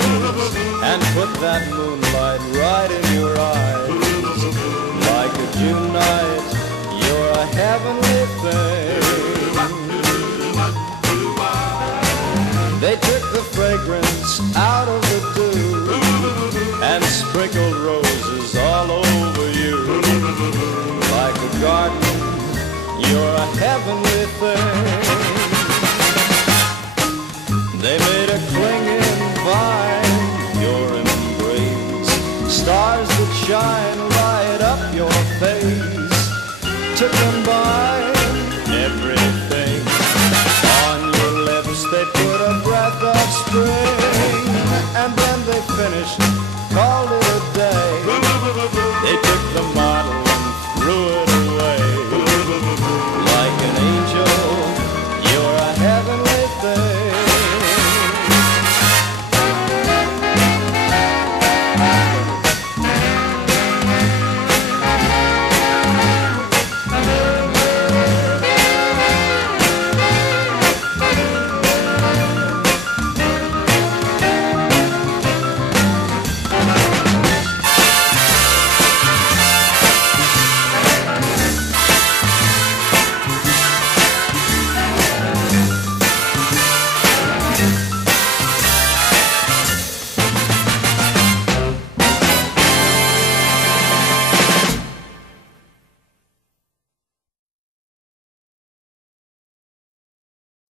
skies and put that moonlight right in your eyes. Like a June night, you're a heavenly thing. They took the fragrance out of the dew and sprinkled roses all over you. Like a garden, you're a heavenly